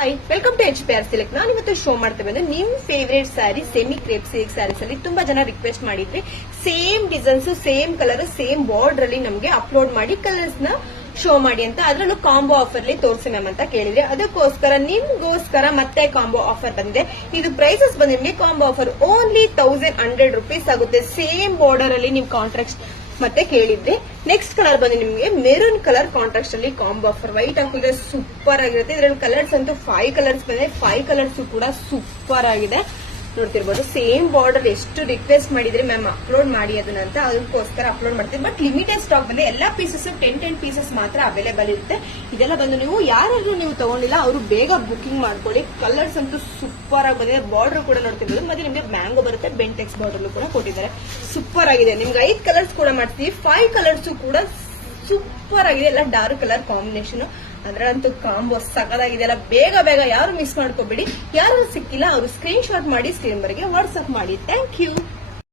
Hi, welcome to HPR Select. ನಾನು ಇವತ್ತು show ಮಾಡ್ತಾ ಬಂದ್ರೆ ನಿಮ್ favourite sari semi crepe silk saris ಅಲ್ಲಿ ತುಂಬಾ ಜನ ರಿಕ್ವೆಸ್ಟ್ ಮಾಡಿದ್ರಿ. Same designs, same colour, same border ಅಲ್ಲಿ ನಮ್ಗೆ ಅಪ್ಲೋಡ್ ಮಾಡಿ ಕಲರ್ಸ್ ನ ಶೋ ಮಾಡಿ ಅಂತ, ಅದ್ರಲ್ಲೂ ಕಾಂಬೋ ಆಫರ್ ಅಲ್ಲಿ ತೋರಿಸಿ ಮ್ಯಾಮ್ ಅಂತ ಕೇಳಿದ್ರೆ ಅದಕ್ಕೋಸ್ಕರ ನಿಮ್ಗೋಸ್ಕರ ಮತ್ತೆ ಕಾಂಬೋ ಆಫರ್ ಬಂದಿದೆ. ಇದು ಪ್ರೈಸಸ್ ಬಂದು ನಿಮ್ಗೆ ಕಾಂಬೋ ಆಫರ್ ಓನ್ಲಿ 1100 rupees ಆಗುತ್ತೆ. ಸೇಮ್ ಬಾರ್ಡರ್ ಅಲ್ಲಿ ನೀವು ಕಾಂಟ್ರಾಕ್ಟ್ ಮತ್ತೆ ಕೇಳಿದ್ರೆ ನೆಕ್ಸ್ಟ್ ಕಲರ್ ಬಂದು ನಿಮ್ಗೆ ಮೆರೂನ್ ಕಲರ್ ಕಾಂಟ್ರಾಕ್ಟ್ ಅಲ್ಲಿ ಕಾಂಬೋ ಆಫರ್ ವೈಟ್ ಹಾಕಿದ್ರೆ ಸೂಪರ್ ಆಗಿರುತ್ತೆ. ಇದ್ರಲ್ಲಿ ಕಲರ್ಸ್ ಅಂತೂ 5 ಕಲರ್ಸ್ ಬಂದಿದೆ. 5 ಕಲರ್ಸ್ ಕೂಡ ಸೂಪರ್ ಆಗಿದೆ, ನೋಡ್ತಿರ್ಬೋದು. ಸೇಮ್ ಬಾರ್ಡರ್ ಎಷ್ಟು ರಿಕ್ವೆಸ್ಟ್ ಮಾಡಿದ್ರೆ ಮ್ಯಾಮ್ ಅಪ್ಲೋಡ್ ಮಾಡಿ ಅದನ್ನ ಅಂತ, ಅದಕ್ಕೋಸ್ಕರ ಅಪ್ಲೋಡ್ ಮಾಡ್ತೀವಿ. ಬಟ್ ಲಿಮಿಟೆಡ್ ಸ್ಟಾಕ್ ಬಂದ್ರೆ ಎಲ್ಲಾ ಪೀಸಸ್ 10 ಪೀಸಸ್ ಮಾತ್ರ ಅವೈಲೇಬಲ್ ಇರುತ್ತೆ. ಇದೆಲ್ಲ ಬಂದು ನೀವು ಯಾರಾದ್ರೂ ನೀವು ತಗೊಂಡಿಲ್ಲ ಅವರು ಬೇಗ ಬುಕಿಂಗ್ ಮಾಡ್ಕೊಳ್ಳಿ. ಕಲರ್ಸ್ ಅಂತೂ ಸೂಪರ್ ಆಗಿ ಬಂದಿದೆ. ಬಾರ್ಡರ್ ಕೂಡ ನೋಡ್ತಿರ್ಬೋದು. ಮತ್ತೆ ನಿಮ್ಗೆ ಮ್ಯಾಂಗೋ ಬರುತ್ತೆ, ಬೆಂಟೆಕ್ಸ್ ಬಾರ್ಡರ್ ಕೂಡ ಕೊಟ್ಟಿದ್ದಾರೆ. ಸೂಪರ್ ಆಗಿದೆ. ನಿಮ್ಗೆ 5 ಕಲರ್ಸ್ ಕೂಡ ಮಾಡ್ತೀವಿ. 5 ಕಲರ್ಸ್ ಕೂಡ ಸೂಪರ್ ಆಗಿದೆ. ಎಲ್ಲ ಡಾರ್ಕ್ ಕಲರ್ ಕಾಂಬಿನೇಷನ್, ಅದ್ರಂತೂ ಕಾಂಬೋ ಸಕದಾಗಿದೆ. ಎಲ್ಲ ಬೇಗ ಯಾರು ಮಿಸ್ ಮಾಡ್ಕೋಬೇಡಿ. ಯಾರು ಸಿಕ್ಕಿಲ್ಲ ಅವರು ಸ್ಕ್ರೀನ್ ಶಾಟ್ ಮಾಡಿ ಸ್ಕ್ರೀನ್ ವರೆಗೆ ವಾಟ್ಸ್ಆಪ್ ಮಾಡಿ. Thank you.